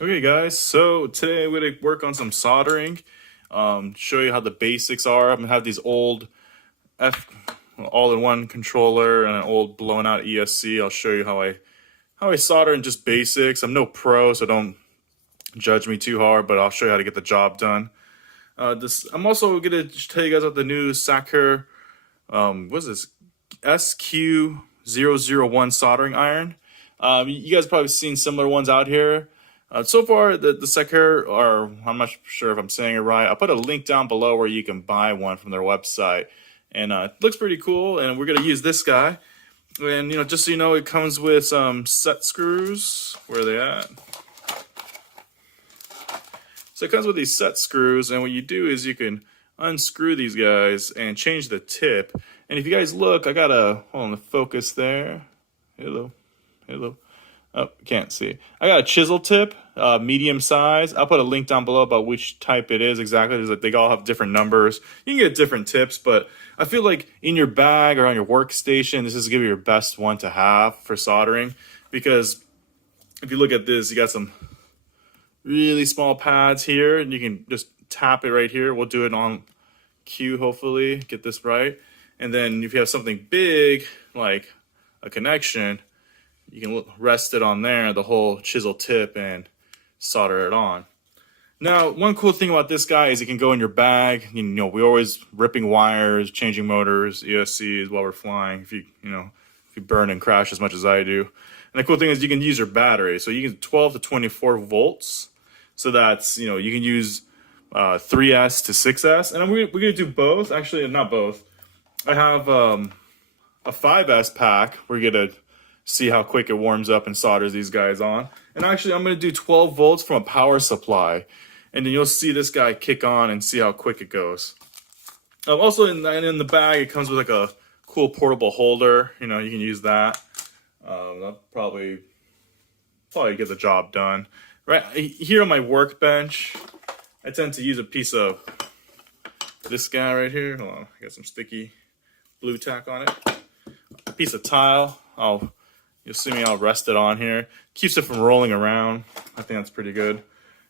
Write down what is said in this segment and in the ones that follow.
Okay guys, so today we're going to work on some soldering, show you how the basics are. I'm going to have these old all-in-one controller and an old blown out ESC. I'll show you how I solder in just basics. I'm no pro, so don't judge me too hard, but I'll show you how to get the job done. I'm also going to tell you guys about the new Sequre, what's this, Sq-001 Soldering Iron. You guys probably seen similar ones out here. So far, the Sequre are, I'm not sure if I'm saying it right. I'll put a link down below where you can buy one from their website. And it looks pretty cool, and we're going to use this guy. And, just so you know, it comes with some set screws. Where are they at? So it comes with these set screws, and what you do is you can unscrew these guys and change the tip. And if you guys look, I got hold on, the focus there. Hello. Oh, can't see. I got a chisel tip, medium size. I'll put a link down below about which type it is exactly. They all have different numbers. You can get different tips, but I feel like in your bag or on your workstation, this is going to be your best one to have for soldering. Because if you look at this, you got some really small pads here, and you can just tap it right here. We'll do it on cue, hopefully, get this right. And then if you have something big, like a connection, you can rest it on there, the whole chisel tip, and solder it on. Now, one cool thing about this guy is it can go in your bag. We're always ripping wires, changing motors, ESCs while we're flying. If you burn and crash as much as I do. And the cool thing is you can use your battery. So you can 12 to 24 volts. So that's, you can use 3S to 6S. And we're going to do both. Actually, not both. I have a 5S pack. We're going to see how quick it warms up and solders these guys on. And actually, I'm going to do 12 volts from a power supply. And then you'll see this guy kick on and see how quick it goes. Also, in the bag, it comes with like a cool portable holder. You can use that. That'll probably get the job done. Right here on my workbench, I tend to use a piece of this guy right here. Hold on, I got some sticky blue tack on it. A piece of tile. You'll see me, I'll rest it on here. Keeps it from rolling around. I think that's pretty good,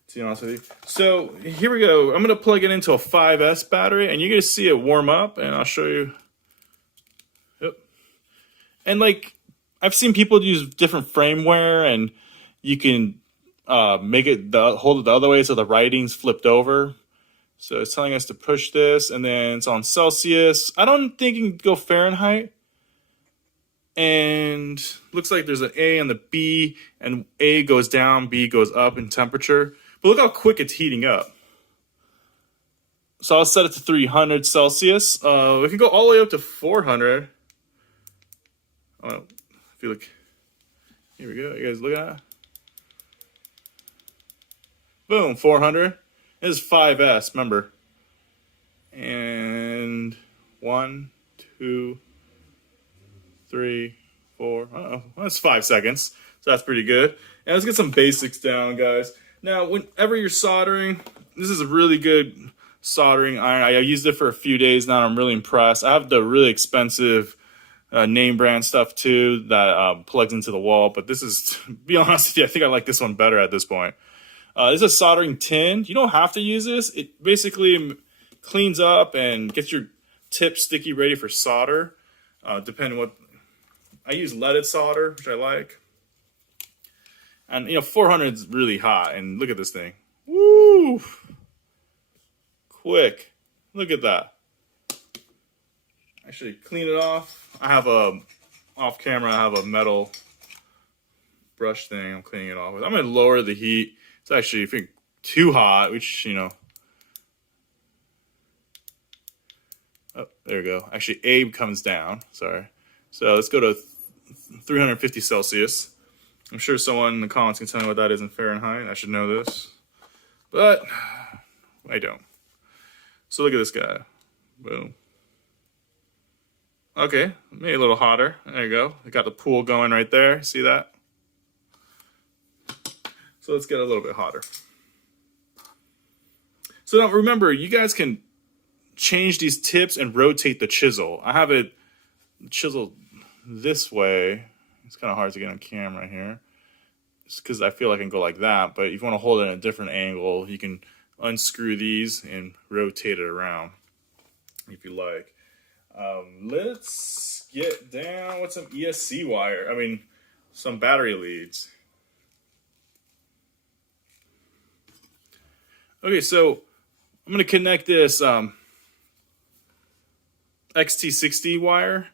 to be honest with you. So here we go. I'm going to plug it into a 5S battery, and you're going to see it warm up, and I'll show you. Yep. And I've seen people use different frameware, and you can make it hold it the other way so the writing's flipped over. So it's telling us to push this, and then it's on Celsius. I don't think you can go Fahrenheit. And looks like there's an A and the B, and A goes down, B goes up in temperature. But look how quick it's heating up. So I'll set it to 300 Celsius. We can go all the way up to 400. Oh, if you look, here we go. You guys look at that. Boom, 400. This is 5S, remember. And 1, 2, 3, 4. Well, that's 5 seconds. So that's pretty good. And let's get some basics down, guys. Now, whenever you're soldering, this is a really good soldering iron. I used it for a few days now, and I'm really impressed. I have the really expensive name brand stuff too that plugs into the wall. But this is, to be honest with you, I think I like this one better at this point. This is a soldering tin. You don't have to use this. It basically cleans up and gets your tip sticky ready for solder. Depending what I use, leaded solder, which I like. And 400 is really hot. And look at this thing. Woo! Quick. Look at that. Actually, clean it off. I have off camera. I have a metal brush thing. I'm cleaning it off with. I'm gonna lower the heat. It's actually, if it's too hot, which Oh, there we go. Actually, A comes down. Sorry. So let's go to 350 Celsius. I'm sure someone in the comments can tell me what that is in Fahrenheit. I should know this. But I don't. So look at this guy. Boom. Okay, maybe a little hotter. There you go. I got the pool going right there. See that? So let's get a little bit hotter. So now remember, you guys can change these tips and rotate the chisel. I have it chiseled this way. It's kind of hard to get on camera here. because I feel I can go like that. But if you want to hold it at a different angle, you can unscrew these and rotate it around if you like. Let's get down with some ESC wire. I mean, some battery leads. Okay, so I'm going to connect this XT60 wire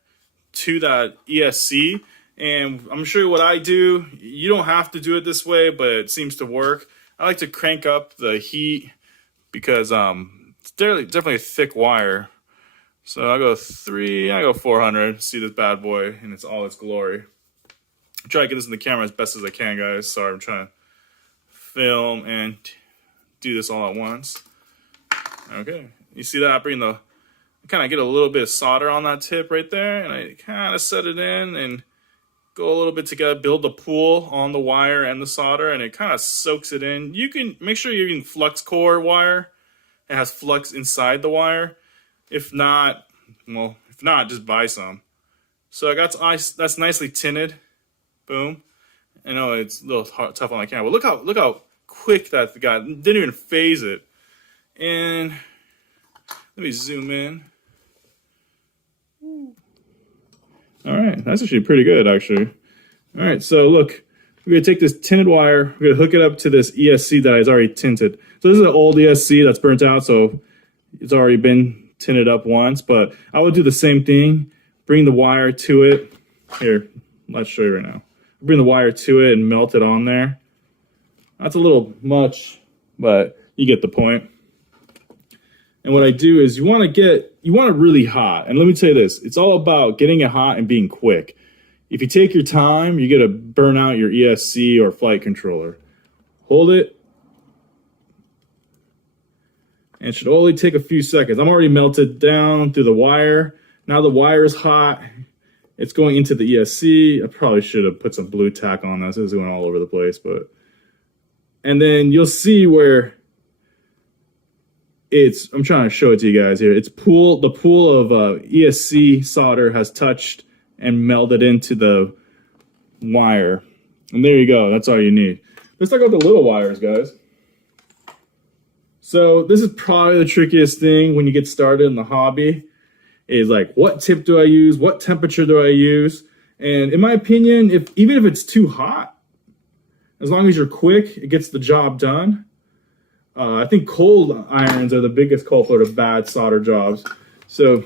to that ESC, and I'm going to show you what I do. You don't have to do it this way, but it seems to work. I like to crank up the heat because it's definitely a thick wire. So I go 400, see this bad boy in all its glory. I'll try to get this in the camera as best as I can, guys. Sorry, I'm trying to film and do this all at once. Okay, you see that? I kind of get a little bit of solder on that tip right there, and I kind of set it in and go a little bit together, build the pool on the wire and the solder, and it kind of soaks it in. You can make sure you're using flux core wire. It has flux inside the wire. If not, just buy some. So I got that's nicely tinted. Boom. I know it's a little tough on the camera, but look how quick that guy didn't even phase it. And let me zoom in. All right, that's actually pretty good, actually. All right, so look, we're gonna take this tinted wire, we're gonna hook it up to this ESC that is already tinted. So this is an old ESC that's burnt out, so it's already been tinted up once, but I would do the same thing. Bring the wire to it. Here, let's show you right now. Bring the wire to it and melt it on there. That's a little much, but you get the point. And what I do is you want it really hot. And let me tell you this, it's all about getting it hot and being quick. If you take your time, you're gonna burn out your ESC or flight controller. Hold it. And it should only take a few seconds. I'm already melted down through the wire. Now the wire is hot. It's going into the ESC. I probably should have put some blue tack on this. This is going all over the place, but. And then you'll see where I'm trying to show it to you guys here. The pool of ESC solder has touched and melded into the wire. And there you go. That's all you need. Let's talk about the little wires, guys. So this is probably the trickiest thing when you get started in the hobby, is like, what tip do I use? What temperature do I use? And in my opinion, even if it's too hot, as long as you're quick, it gets the job done. I think cold irons are the biggest culprit of bad solder jobs. So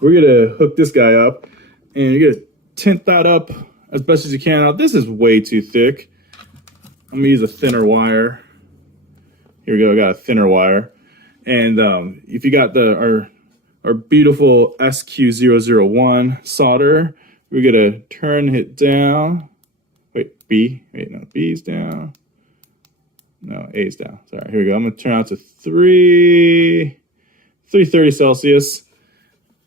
we're gonna hook this guy up, and you're gonna tint that up as best as you can. Now this is way too thick. I'm gonna use a thinner wire. Here we go, I got a thinner wire. And if you got our beautiful Sq-001 solder, we're gonna turn it down. B's down. No, A's down. Sorry, here we go. I'm gonna turn out to 330 Celsius.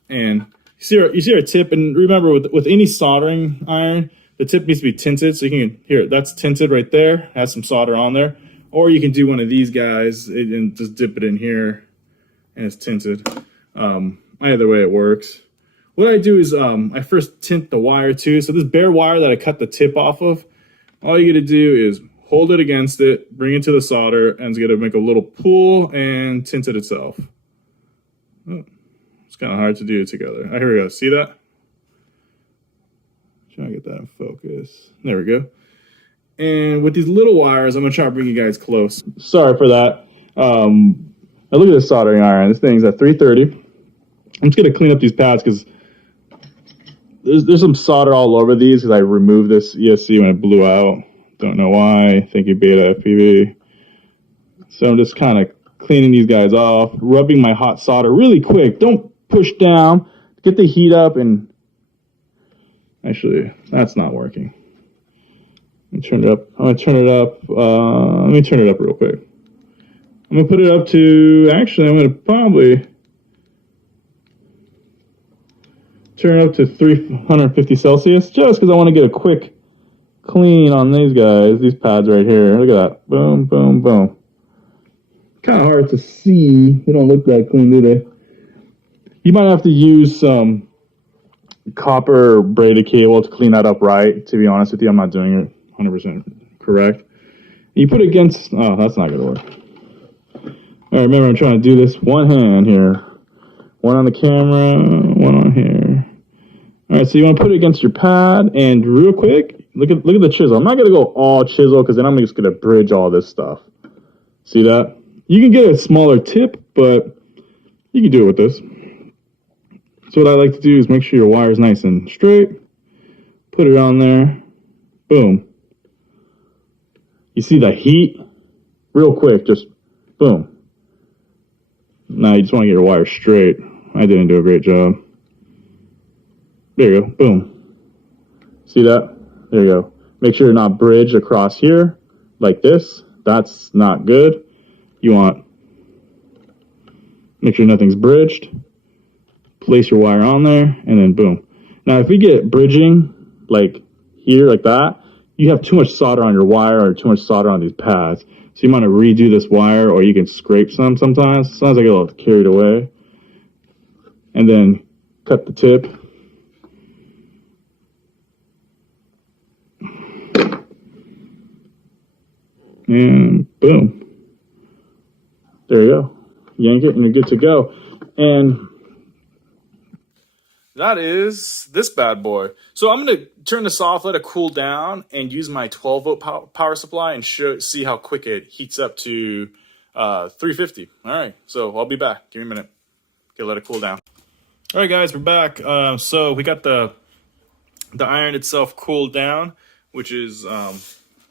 And you see our tip, and remember with any soldering iron, the tip needs to be tinted. So you can, here, that's tinted right there, has some solder on there. Or you can do one of these guys and just dip it in here and it's tinted. Either way it works. What I do is I first tint the wire too. So this bare wire that I cut the tip off of, all you gotta do is hold it against it, bring it to the solder, and it's gonna make a little pool and tint it itself. Oh, it's kind of hard to do it together. Here we go, see that? Trying to get that in focus. There we go. And with these little wires, I'm gonna try to bring you guys close. Sorry for that. Now look at this soldering iron. This thing's at 330. I'm just gonna clean up these pads because there's some solder all over these because I removed this ESC when it blew out. Don't know why. Thank you, Beta FPV. So I'm just kind of cleaning these guys off, rubbing my hot solder really quick. Don't push down. Get the heat up, and actually, that's not working. Let me turn it up. I'm gonna turn it up. Let me turn it up real quick. I'm gonna put it up to, actually, I'm gonna probably turn it up to 350 Celsius just because I want to get a quick clean on these guys, these pads right here. Look at that. Boom, boom, boom. Kind of hard to see. They don't look that clean, do they? You might have to use some copper braided cable to clean that up right. To be honest with you, I'm not doing it 100% correct. You put it against, oh, that's not gonna work. All right, remember I'm trying to do this one hand here. One on the camera, one on here. All right, so you want to put it against your pad, and real quick, look at the chisel. I'm not gonna go all chisel because then I'm just gonna bridge all this stuff. See that? You can get a smaller tip, but you can do it with this. So what I like to do is make sure your wire is nice and straight. Put it on there. Boom. You see the heat? Real quick, just boom. Now you just want to get your wire straight. I didn't do a great job. There you go. Boom. See that? There you go. Make sure you're not bridged across here like this. That's not good. You want, make sure nothing's bridged. Place your wire on there, and then boom. Now, if we get bridging like here, like that, you have too much solder on your wire or too much solder on these pads. So you might want to redo this wire, or you can scrape some sometimes. Sometimes I get a little carried away. And then cut the tip. And boom. There you go. Yank it and you're good to go. And that is this bad boy. So I'm going to turn this off, let it cool down, and use my 12-volt power supply and see how quick it heats up to 350. All right, so I'll be back. Give me a minute. Okay, let it cool down. All right, guys, we're back. So we got the iron itself cooled down, which is,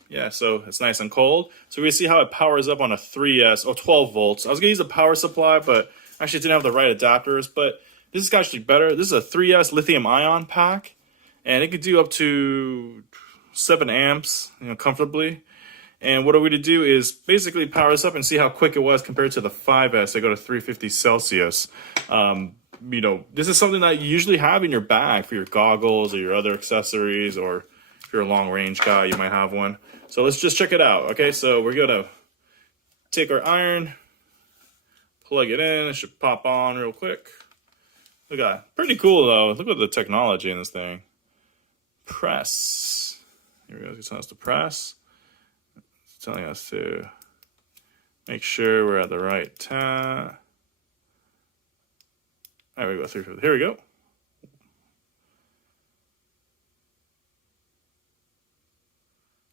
yeah, so it's nice and cold. So we're going to see how it powers up on a 3S, or 12 volts. I was going to use the power supply, but actually didn't have the right adapters, but this is actually better. This is a 3S lithium ion pack, and it could do up to 7 amps, comfortably. And what are we to do is basically power this up and see how quick it was compared to the 5S. They go to 350 Celsius. This is something that you usually have in your bag for your goggles or your other accessories, or if you're a long range guy, you might have one. So let's just check it out. Okay, so we're gonna take our iron, plug it in. It should pop on real quick. Look at that. Pretty cool though. Look at the technology in this thing. Press. Here we go. It's telling us to press. It's telling us to make sure we're at the right time. There we go. Here we go.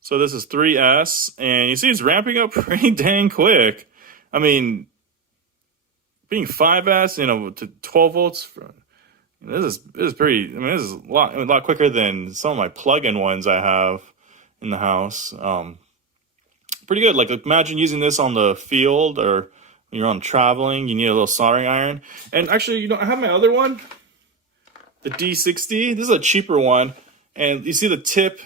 So this is 3S, and you see it's ramping up pretty dang quick. I mean, being 5S, to 12 volts, this is pretty. I mean, this is a lot quicker than some of my plug-in ones I have in the house. Pretty good. Like, imagine using this on the field, or when you're on traveling, you need a little soldering iron. And actually, I have my other one, the D60. This is a cheaper one, and you see the tip.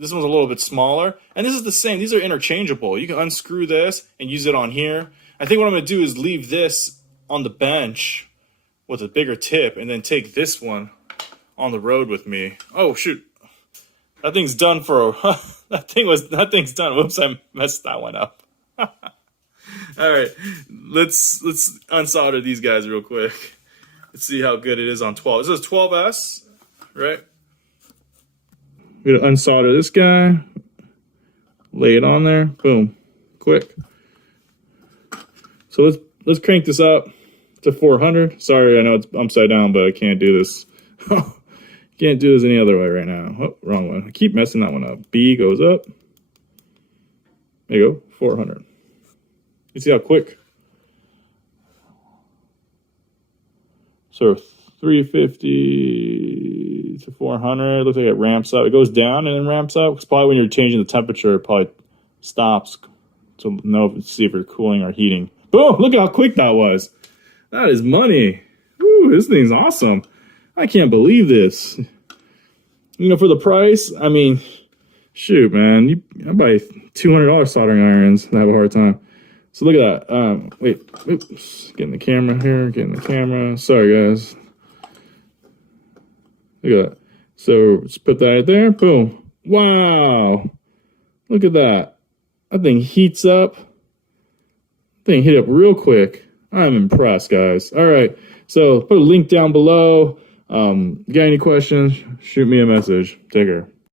This one's a little bit smaller, and this is the same. These are interchangeable. You can unscrew this and use it on here. I think what I'm going to do is leave this on the bench with a bigger tip, and then take this one on the road with me. Oh shoot, that thing's done for that thing's done. Whoops, I messed that one up. All right, let's unsolder these guys real quick. Let's see how good it is on 12. This is 12S, right? We're gonna unsolder this guy, lay it on there, boom, quick. So let's crank this up to 400. Sorry, I know it's upside down, but I can't do this. Can't do this any other way right now. Oh, wrong one. I keep messing that one up. B goes up. There you go, 400. You see how quick? So 350 to 400. Looks like it ramps up. It goes down and then ramps up. It's probably when you're changing the temperature, it probably stops to see if you're cooling or heating. Boom! Look how quick that was. That is money. Woo, this thing's awesome. I can't believe this. For the price, I mean, shoot, man. I buy $200 soldering irons and I have a hard time. So look at that. Wait, oops. Getting the camera here. Getting the camera. Sorry, guys. Look at that. So let's put that right there. Boom. Wow. Look at that. That thing heats up. Thing hit up real quick. I'm impressed, guys. All right. So put a link down below. Got any questions? Shoot me a message. Take care.